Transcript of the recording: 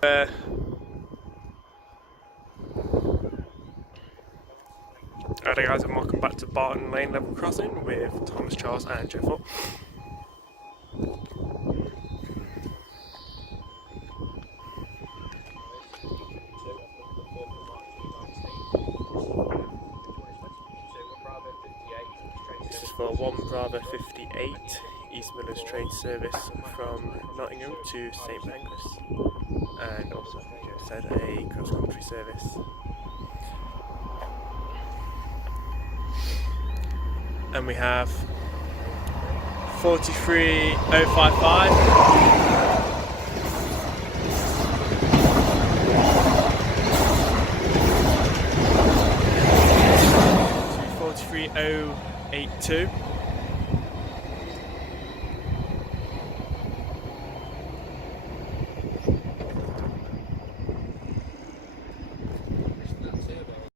Alright guys, and welcome back to Barton Lane Level Crossing with Thomas, Charles and Jeff. This is for 1 Bravo 58 East Midlands train service from Nottingham to St Pancras, and also, as I said, a cross country service. And we have 43055, 43082,